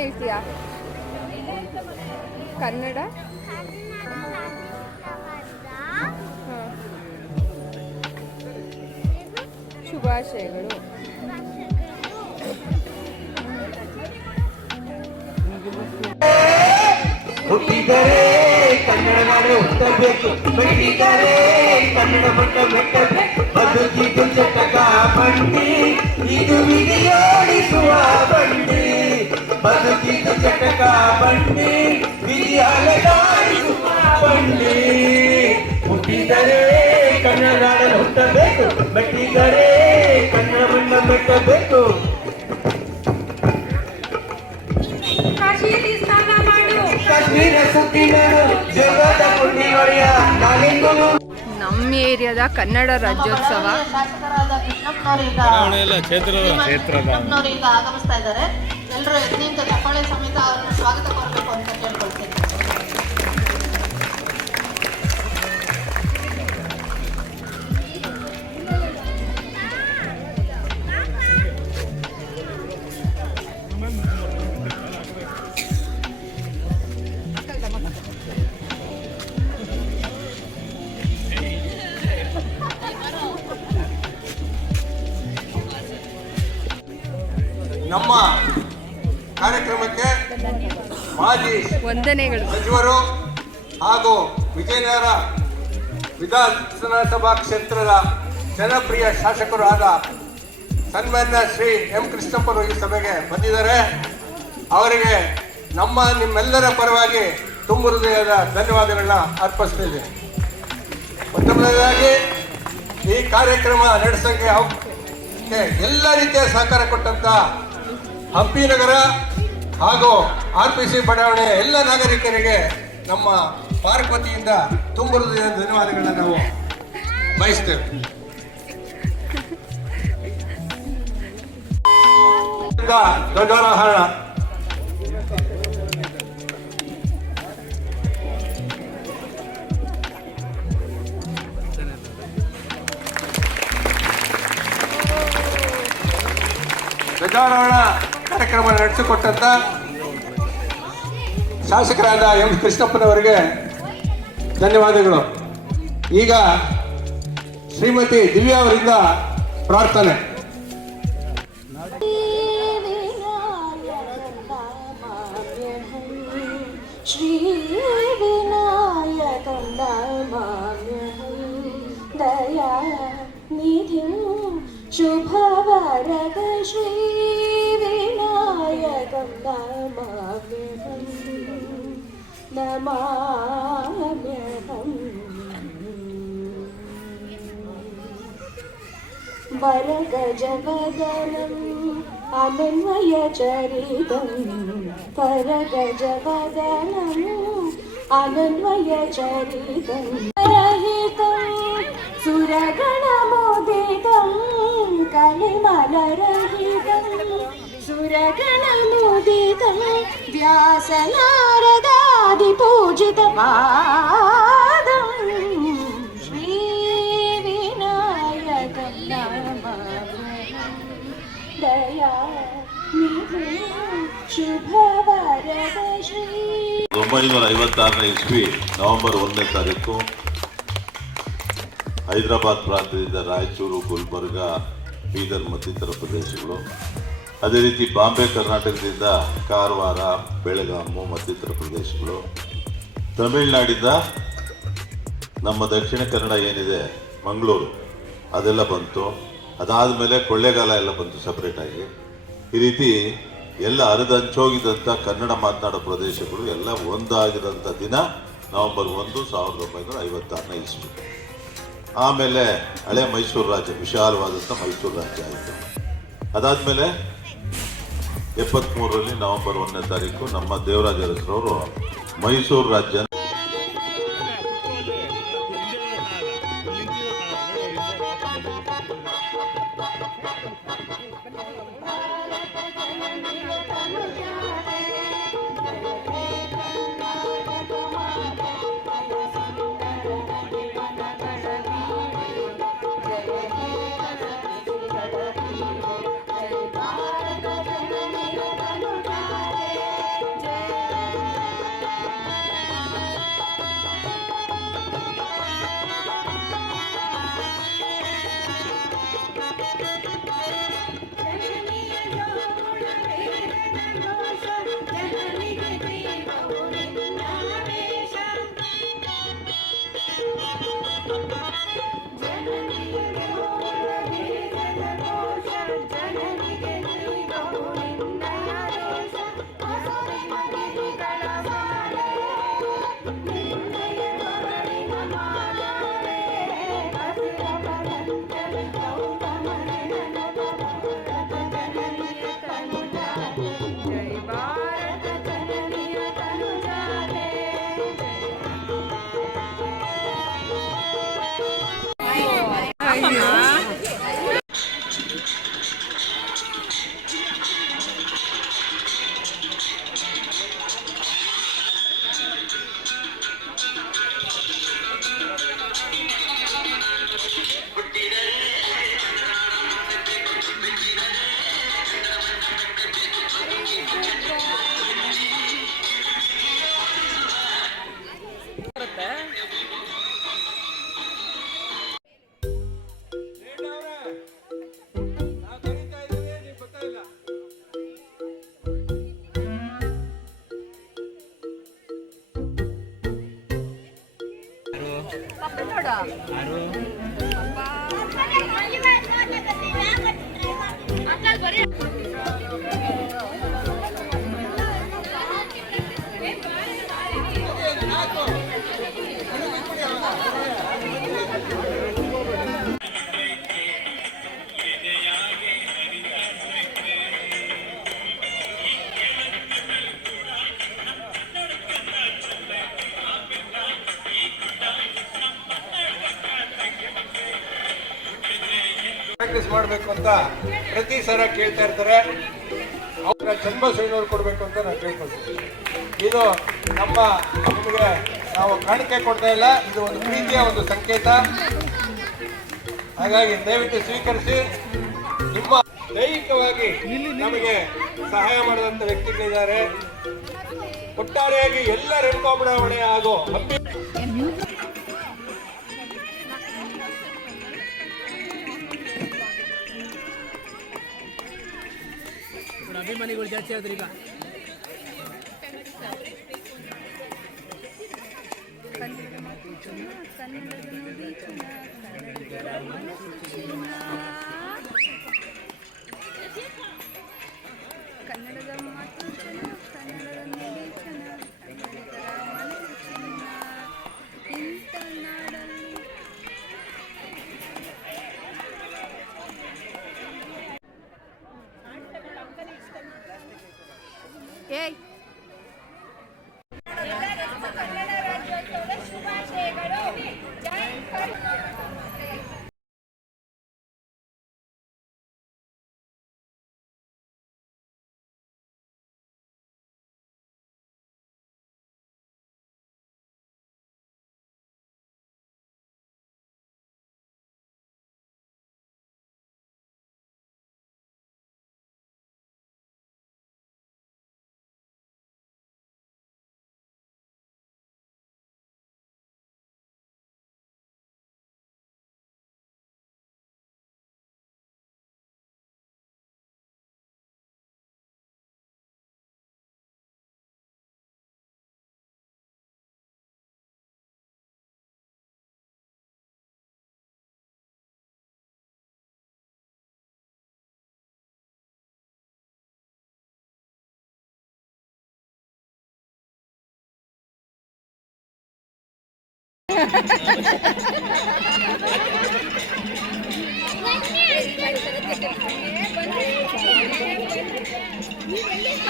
ಹೇಳ್ತೀಯಾ? ಕನ್ನಡ ಶುಭಾಶಯಗಳು. ಹುಟ್ಟಿದರೆ ಕನ್ನಡ ನಾಡು ಹುಟ್ಟಬೇಕು, ಬೆಟ್ಟಿದರೆ ಕನ್ನಡ ಮಟ್ಟ ಮೆಟ್ಟಬೇಕು. ಬದುಕಿದು ಚಟಕ ಬಂಡಿ, ಇದು ವಿಧಿಯೋಡಿಸುವ ಬಂಡಿ. ಬದುಕಿದು ಚಟಕ ಬಂಡಿ, ವಿಧಿಯಾಡಿಸುವ ಬಂಡಿ. ಹುಟ್ಟಿದರೆ ಕನ್ನಡ ನಾಡನ್ನು ಹುಟ್ಟಬೇಕು, ಬೆಟ್ಟಿದರೆ ಕನ್ನಡ ಮಣ್ಣ ಮೆಟ್ಟಬೇಕು. ನಮ್ಮ ಏರಿಯಾದ ಕನ್ನಡ ರಾಜ್ಯೋತ್ಸವ ಆಗಮಿಸ್ತಾ ಇದ್ದಾರೆ. ಎಲ್ಲರೂ ಯತ್ನಿಂದ ಚಪ್ಪಾಳೆ ಸಮೇತ ಅವರನ್ನು ಸ್ವಾಗತ ಕೋರಬೇಕು ಅಂತ ಕೇಳ್ಕೊಳ್ತೀನಿ. ನಮ್ಮ ಕಾರ್ಯಕ್ರಮಕ್ಕೆ ಮಾಜಿ ವಂದನೆಗಳು ಸಚಿವರು ಹಾಗೂ ವಿಜಯನಗರ ವಿಧಾನಸಭಾ ಕ್ಷೇತ್ರದ ಜನಪ್ರಿಯ ಶಾಸಕರು ಆದ ಸನ್ಮಾನ್ಯ ಶ್ರೀ ಎಂ ಕೃಷ್ಣಪ್ಪರು ಈ ಸಭೆಗೆ ಬಂದಿದ್ದಾರೆ. ಅವರಿಗೆ ನಿಮ್ಮೆಲ್ಲರ ಪರವಾಗಿ ತುಂಬ ಹೃದಯದ ಧನ್ಯವಾದಗಳನ್ನ ಅರ್ಪಿಸ್ತಿದ್ದೀನಿ. ಮೊದಲನೇದಾಗಿ ಈ ಕಾರ್ಯಕ್ರಮ ನಡೆಸೋಕ್ಕೆ ಎಲ್ಲ ರೀತಿಯ ಸಹಕಾರ ಕೊಟ್ಟಂತ ಹಂಪಿ ನಗರ ಹಾಗೂ RPC ಬಡಾವಣೆ ಎಲ್ಲ ನಾಗರಿಕರಿಗೆ ನಮ್ಮ ಪಾರ್ಕ್ ವತಿಯಿಂದ ತುಂಬ ಹೃದಯದ ಧನ್ಯವಾದಗಳನ್ನ ನಾವು ಬಯಸ್ತೇವೆ. ಧ್ವಜಾರೋಹಣ ಧ್ವಜಾರೋಹಣ ಕಾರ್ಯಕ್ರಮ ನಡೆಸಿಕೊಟ್ಟಂತ ಶಾಸಕರಾದ ಎಂ ಕೃಷ್ಣಪ್ಪನವರಿಗೆ ಧನ್ಯವಾದಗಳು. ಈಗ ಶ್ರೀಮತಿ ದಿವ್ಯಾ ಅವರಿಂದ ಪ್ರಾರ್ಥನೆ. ಶ್ರೀ ವಿನಾಯಕಂ ನಮಾಮ್ಯಹಂ ದಯಾ ನಿಧಿಂ ಶುಭವರದ ಶ್ರೀ ವಿನಾಯಕಂ ನಮಾಮ್ಯಹಂ ನಮಾಮ್ಯಹಂ ವರಗಜವದನಂ ಅನನ್ವಯಚರಿತಂ ವರಗಜವದನಂ ಅನನ್ವಯಚರಿತಂ ರಹಿತಂ ಸುರಗಣಮೋದಿತಂ ಕಲಿಮಲರಹಿತಂ ಸುರಗಣಮೋದಿತಂ ವ್ಯಾಸನಾರದಾದಿಪೂಜಿತಪಾದಂ ಶ್ರೀ ವಿನಾಯಕಂ ನಮಾಮ್ಯಹಂ ದಯಾ ನಿಧಿ ಶುಭವರದ ಶ್ರೀ. 1956 ಇಸ್ವಿ ನವೆಂಬರ್ 1ನೇ ತಾರೀಕು ಹೈದರಾಬಾದ್ ಪ್ರಾಂತ್ಯದಿಂದ ರಾಯಚೂರು, ಗುಲ್ಬರ್ಗ, ಬೀದರ್ ಮತ್ತಿತರ ಪ್ರದೇಶಗಳು, ಅದೇ ರೀತಿ ಬಾಂಬೆ ಕರ್ನಾಟಕದಿಂದ ಕಾರವಾರ, ಬೆಳಗಾಮು ಮತ್ತಿತರ ಪ್ರದೇಶಗಳು, ತಮಿಳುನಾಡಿಂದ ನಮ್ಮ ದಕ್ಷಿಣ ಕನ್ನಡ ಏನಿದೆ ಮಂಗಳೂರು ಅದೆಲ್ಲ ಬಂತು. ಅದಾದಮೇಲೆ ಕೊಳ್ಳೇಗಾಲ ಎಲ್ಲ ಬಂತು ಸಪ್ರೇಟಾಗಿ. ಈ ರೀತಿ ಎಲ್ಲ ಹರಿದಂಚೋಗಿದ್ದಂಥ ಕನ್ನಡ ಮಾತನಾಡೋ ಪ್ರದೇಶಗಳು ಎಲ್ಲ ಒಂದಾಗಿರೋಂಥ ದಿನ ನವೆಂಬರ್ 1, 1956 ಇಸ್ವಿ. ಆಮೇಲೆ ಹಳೆ ಮೈಸೂರು ರಾಜ್ಯ, ವಿಶಾಲವಾದಂಥ ಮೈಸೂರು ರಾಜ್ಯ ಆಯಿತು. ಅದಾದಮೇಲೆ 73ರಲ್ಲಿ ನವೆಂಬರ್ 1ನೇ ತಾರೀಕು ನಮ್ಮ ದೇವರಾಜ ಅರಸರವರು ಮೈಸೂರು ರಾಜ್ಯ ಪ್ರಾಕ್ಟೀಸ್ ಮಾಡಬೇಕು ಅಂತ ಪ್ರತಿ ಸಲ ಕೇಳ್ತಾ ಇರ್ತಾರೆ. ಅವ್ರ ಜನ್ಮ ಸೈನವ್ರು ಕೊಡಬೇಕು ಅಂತ ನಾನು ಕೇಳ್ಕೊಳ್ತೀನಿ. ಇದು ನಮ್ಮ ನಿಮಗೆ ನಾವು ಕಾಣಿಕೆ ಕೊಡ್ತಾ ಇಲ್ಲ, ಇದು ಒಂದು ಪ್ರೀತಿಯ ಒಂದು ಸಂಕೇತ. ಹಾಗಾಗಿ ದಯವಿಟ್ಟು ಸ್ವೀಕರಿಸಿ. ನಿಮ್ಮ ದೈಹಿಕವಾಗಿ ನಮಗೆ ಸಹಾಯ ಮಾಡಿದಂಥ ವ್ಯಕ್ತಿಗಳಿದ್ದಾರೆ. ಒಟ್ಟಾರೆಯಾಗಿ ಎಲ್ಲ ರೇಣುಕಾ ಬಡಾವಣೆ ಹಾಗೂ ಹಂಪಿ ಅಭಿಮಾನಿಗಳು ಜಾಸ್ತಿ ಆದ್ರಿ ಈಗ. ಕನ್ನಡದ ಮಾತು ಚೆನ್ನ, ಕನ್ನಡದ ನುಡಿ ಚೆನ್ನ, ಕನ್ನಡಿಗರ ಮನಸ್ಸು ಚಿನ್ನ. ಇಂಥ ನಾಡಲ್ಲಿ ಏಯ್ ಕನ್ನಡ ರಾಜ್ಯೋತ್ಸವದ ಶುಭಾಶಯಗಳು. ಜೈ ಕರ್ನಾಟಕ.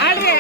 ಆಡ್ರಿ